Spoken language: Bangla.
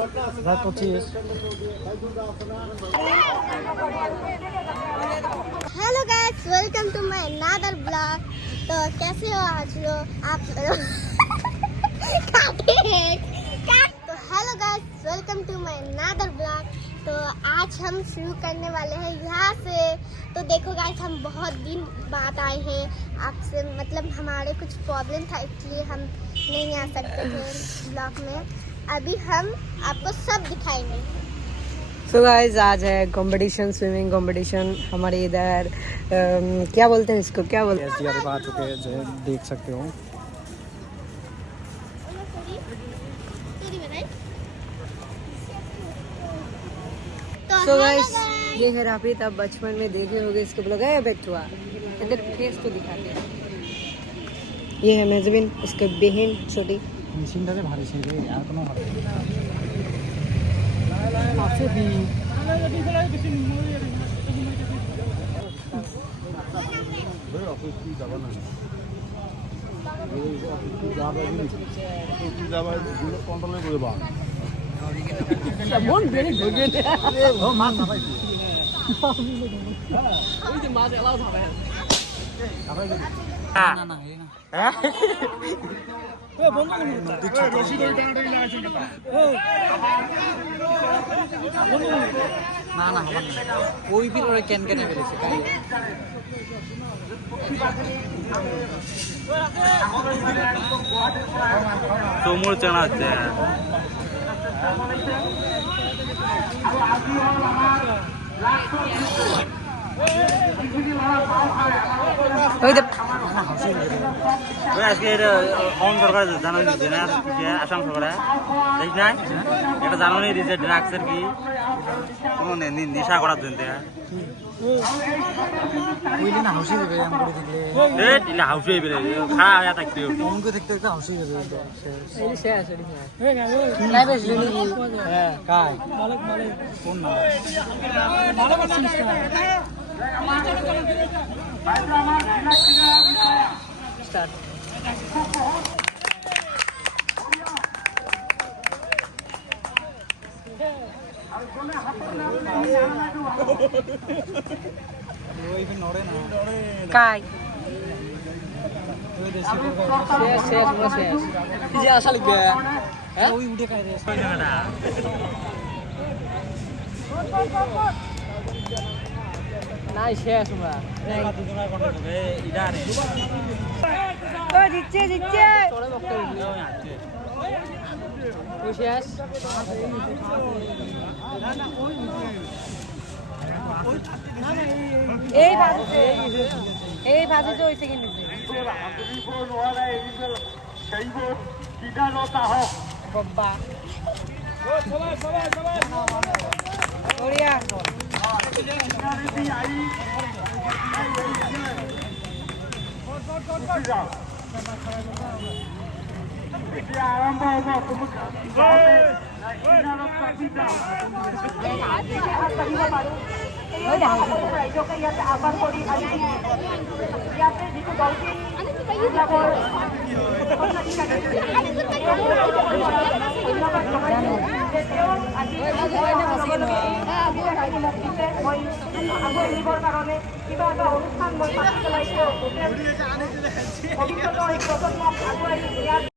Hello guys, welcome to my another blog. तो कैसे हो आज लोग आप लोग? तो hello guys, welcome to my another blog. तो आज हम शुरू करने वाले हैं यहाँ से। तो देखो गाइस, हम बहुत दिन बाद आए हैं आपसे, मतलब हमारे कुछ प्रॉब्लम था इसलिए हम नहीं आ सकते थे ब्लॉग में। अभी हम आपको सब दिखाएंगे। सो गाइस, आज है कंपटीशन, स्विमिंग कंपटीशन हमारे इधर। क्या बोलते हैं इसको, क्या बोलते हैं? SDR आ चुके हैं, जो देख सकते हो। सो गाइस, ये है राफित। आप बचपन में देखे होंगे इसको, ब्लॉग है बैठुआ इधर फेस तो दिखाते हैं। ये है मेजबिन, इसके बहन छोटी। মেশিনটাতে ভারী ছিল, আর কোনো ভালো না ওই ভিতরে ক্যান ক্যানে বেরিয়েছে। তোমর জানা আছে আজকে অন সরকার জানানি দিচ্ছে না, আসাম সরকার দেখ না এটা জানানি দিচ্ছে ড্রাগসের কি কোনো নেশা করার জন্য হাউসি দেবে হাউসে খারাপ হয়ে থাকতে অঙ্ক দেখতে দেখতে হাউসি দেবে। কাই কোন না স্টার্ট। কাই শেষ শেষ শেষ যে আসা লিখবে। হ্যাঁ ওই উঠে কাই রে নাই শেষ আমরা দিচ্ছে দিচ্ছে ওই শেষ। এই ভাজে তো হয়েছে কিন্তু বাবা আরম্ভ ৰাইজকে ইয়াত আহ্বান কৰি আজি ইয়াতে যিটো দলটি ধন্যবাদ জনাইছোঁ যে তেওঁ আজি মই আগুৱাই নিবৰ কাৰণে কিবা এটা অনুষ্ঠান মই পাতি পেলাইছোঁ। ভৱিষ্যতৰ এই প্ৰজন্মক আগুৱাই নিয়াত